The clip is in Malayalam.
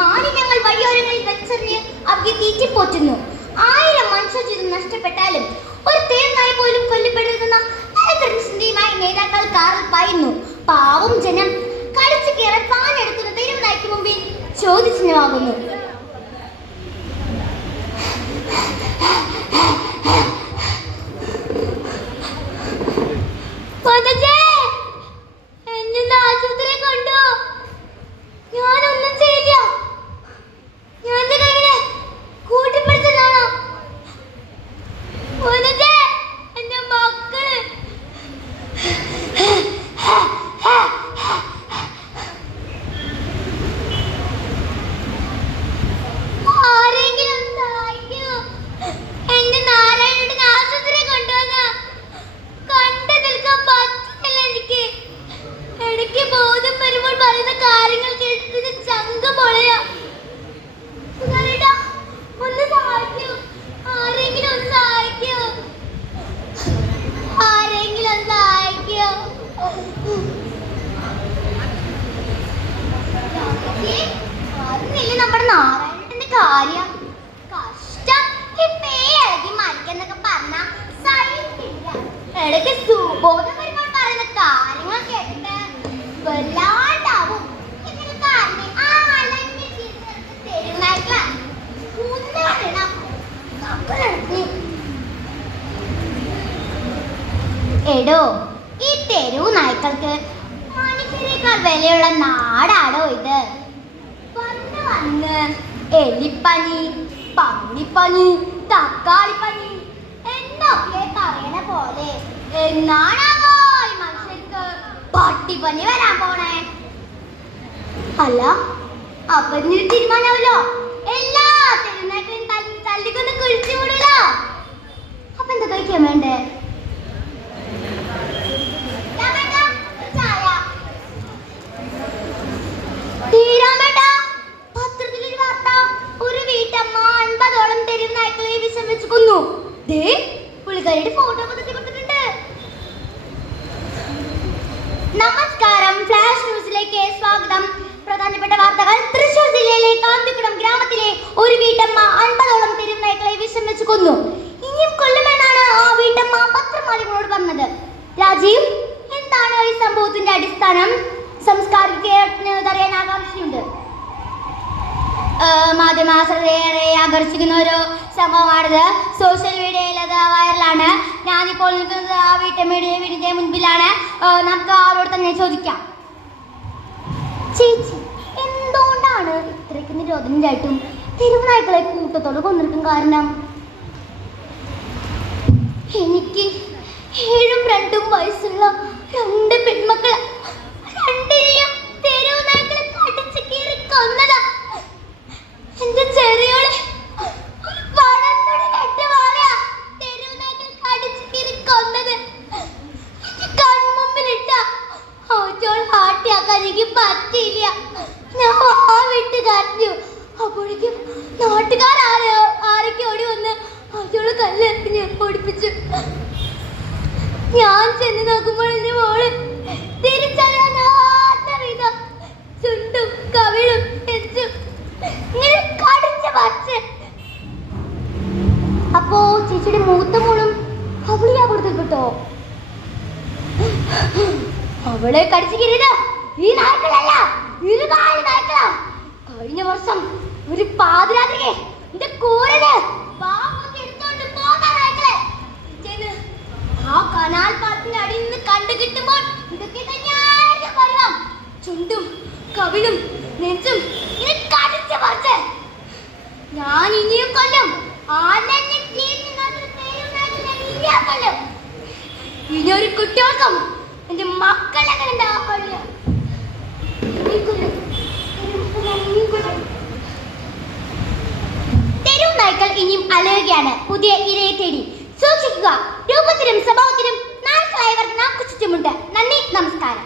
മാലിന്യങ്ങൾ വഴിയോരങ്ങളിൽ വലിച്ചെറിഞ്ഞ് അവയെ തീറ്റിപ്പോറ്റുന്നു. 1000 മനുഷ്യജീവൻ നഷ്ടപ്പെട്ടാലും ഒരു തെരുനായ പോലും കൊല്ലപ്പെടരുതെന്ന ചിന്തയുമായി നേതാക്കൾ കാറിൽ പായുന്നു. പാവം ജനം കളിച്ചു കയറാൻ പാഞ്ഞെടുക്കുന്ന തെരുവുനായ്ക്ക് മുമ്പിൽ ചോദിച്ചിനുമാകുന്നു. നാരായണന്റെ കാര്യം കഷ്ടം. ഇളകി മരിക്കെന്നൊക്കെ പറഞ്ഞ ഇടയ്ക്ക് സുബോധം വരുമ്പോൾ പറയുന്ന കാര്യങ്ങൾ കേട്ടിട്ട് വല്ലാണ്ടാവും. എടോ, ഈ തെരുവ് നായ്ക്കൾക്ക് മനുഷ്യരെക്കാൾ വിലയുള്ള നാടാടോ ഇത്. വന്ന് എലിപ്പനി, പന്നിപ്പനി, തക്കാളിപ്പനി എന്നൊക്കെ പറയണ പോലെ എന്നാണാവോ ഈ മനുഷ്യർക്ക് പട്ടിപ്പനി വരാൻ പോണേ? അല്ല, അപ്പൊ ഇതിനൊരു തീരുമാനാവല്ലോ. എല്ലാ തെരുവുനായ്ക്കളെയും തല്ലിക്കൊന്ന് കുഴിച്ചു വിടലോ. അപ്പൊ എന്താ കഴിക്കാൻ വേണ്ടേ? നമസ്കാരം, ഫ്ലാഷ് ന്യൂസിലേക്ക് സ്വാഗതം. പ്രധാനപ്പെട്ട വാർത്തകൾ. തൃശൂർ ജില്ലയിലെ കാന്തിക്കുളം ഗ്രാമത്തിലെ ഒരു വീട്ടമ്മ 50ഓളം തെരുവുനായ്ക്കളെ വിഷം വെച്ച് കൊന്നു. ഇനിയും കൊല്ലുമെന്നാണ് ആ വീട്ടമ്മ പത്രമാധ്യമങ്ങളോട് പറഞ്ഞത്. രാജീവ്, എന്താണ് ഈ സംഭവത്തിന്റെ അടിസ്ഥാനം? സംസ്കാരത്തിന് അറിയാൻ ആകാംക്ഷയുണ്ട്. മാധ്യമ ശ്രദ്ധയേറെ ആകർഷിക്കുന്ന ഒരു സംഭവമാണിത്. സോഷ്യൽ മീഡിയയിൽ അത് വൈറലാണ്. ഞാനിപ്പോൾ നിൽക്കുന്നത് ആ വീടിന്റെ മുൻപിലാണ്. നമുക്ക് അവരോട് തന്നെ ചോദിക്കാം. ചേച്ചി, എന്തുകൊണ്ടാണ് ഇത്രയ്ക്ക് നിരോധനമായിട്ടും തെരുവുനായ്ക്കളെ കൂട്ടത്തോട് കൊന്നിരിക്കും കാരണം? എനിക്ക് 7ഉം 2ഉം വയസ്സുള്ള 2 പെൺമക്കളെ, രണ്ടിനെയും തെരുവുനായ്ക്കളെ കടിച്ചു കീറി കൊന്നതാ. എന്റെ ചെറിയോളെ തെരുവുനായ്ക്കൾ കടിച്ചു കീറി കൊന്നത് കൺമുമ്പിലിട്ട അവറ്റോൾ ഹാട്ടിയാക്കാൻ എനിക്ക് പറ്റിയില്ല. ഞാൻ ആ വിട്ട് കരഞ്ഞു. അപ്പോഴേക്കും നാട്ടുകാർ ആരൊക്കെ ഓടി വന്ന് അവറ്റോള് കല്ലെറിഞ്ഞ് ഓടിപ്പിച്ചു. ഞാൻ ചെന്ന് നോക്കുമ്പോൾ എന്റെ മോള് തിരിച്ചറിയാത്ത വിധം ചുണ്ടും കവിളും നെഞ്ചും ഇങ്ങനെ കടിച്ചു പറിച്ച്. അപ്പോ ചേച്ചിയുടെ മൂത്ത മോളും അവളിയാ കൊടുത്തു കിട്ടോ? അവളെ കടിച്ചു കീറിയത് ഈ നായ്ക്കളല്ല, ഇരുകാലി നായ്ക്കളാ. കഴിഞ്ഞ വർഷം ഒരു പാതിരാത്രിക്ക് എന്റെ കൂരന് ആ കനാൽ പാലത്തിന്റെ അടിയിൽ നിന്ന് കണ്ടു കിട്ടുമ്പോൾ ഇതൊക്കെ തന്നെയായിരുന്നു പറയാം. ചുണ്ടും കവിളും നെഞ്ചും ഇങ്ങനെ കടിച്ചു പറിച്ച്. ഞാൻ ഇനിയും കൊല്ലും. ഇനി ഒരു കുട്ടികൾക്കും എന്റെ മക്കളെ ഉണ്ടാവില്ല. തെരുവ് നായ്ക്കൾ ഇനിയും അലയുകയാണ് പുതിയ ഇരയെ തേടി. സൂക്ഷിക്കുക. രൂപത്തിലും സ്വഭാവത്തിലും നായ്ക്കളായവർ നാക്കു ചുറ്റുമുണ്ട്. നന്ദി, നമസ്കാരം.